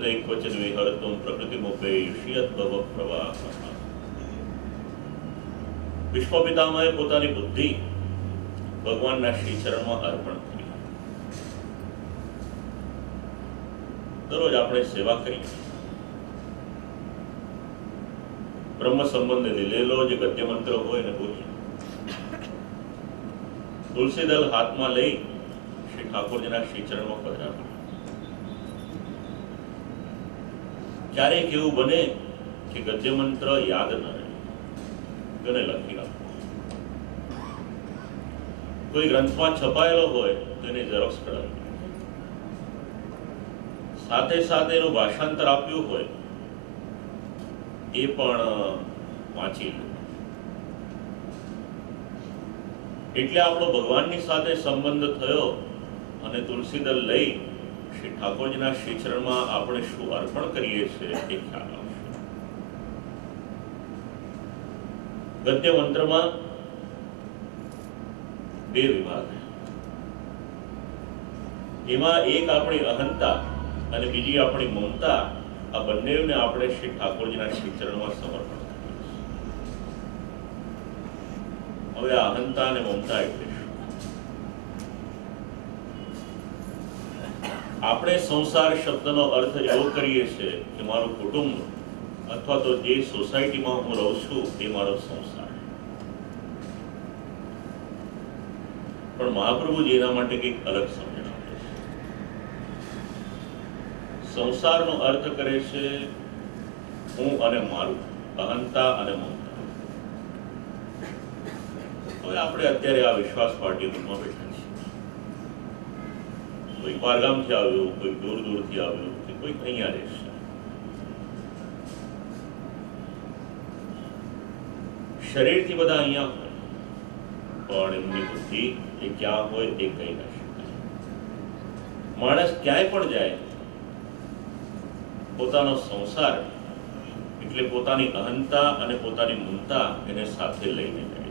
તતૈક્વચન વિહર્તુમ પ્રકૃતિમુપેયિ યદ્ભવ પ્રવાહ. વિશ્વપિતામહે પોતાની બુદ્ધિ ભગવાનના શ્રીચરણમાં અર્પણ કરી. દરરોજ આપણે સેવા કરીએ. બ્રહ્મ સંબંધ લીલેલો જે ગદ્ય મંત્ર હોય ને બોલીએ. તુલસી દળ હાથમાં લઈ શ્રી ઠાકોરજીના શ્રીચરણમાં પધરાવો. ક્યારેક એવું બને કે ગદ્ય મંત્ર યાદ ન રહે, તેને લખી રાખો. કોઈ ગ્રંથમાં છપાયેલો હોય તો એને ઝેરોક્સ કરાવી. સાથે સાથે એનું ભાષાંતર આપ્યું હોય એ પણ વાંચી લો. એટલે આપણો ભગવાનની સાથે સંબંધ થયો અને તુલસીદળ લઈ શ્રી ઠાકોરજીના શ્રીચરણમાં આપણે શું અર્પણ કરીએ છીએ એ ખ્યાલ આવશે. ગદ્ય મંત્રમાં બે વિભાગ, એમાં એક આપણી અહંતા અને બીજી આપણી મમતા. આ બંનેને આપણે શ્રી ઠાકોરજીના શ્રીચરણમાં સમર્પણ કરીએ. હવે આ અહંતા અને મમતા એટલે શું? આપણે સંસાર શબ્દનો અર્થ એવો કરીએ છીએ કે મારું કુટુંબ અથવા તો જે સોસાયટીમાં હું રહું છું એ મારો સંસાર. પણ મહાપ્રભુજી એના માટે કંઈક અલગ સમજણ આપે છે. સંસારનો અર્થ કરે છે હું અને મારું, અહંતા અને મમતા. હવે આપણે અત્યારે આ વિશ્વાસ પાર્ટી રૂમમાં બેઠા છીએ. કોઈ બારગામથી આવ્યું, કોઈ દૂર દૂરથી આવ્યું, કે કોઈ અહીંયા રહેશે. શરીરથી બધા અહીંયા હોય, પણ એમની બુદ્ધિ એ ક્યાં હોય એ કહી ના શકાય. માણસ ક્યાંય પણ જાય, પોતાનો સંસાર એટલે પોતાની અહંતા અને પોતાની મમતા એને સાથે લઈને જાય.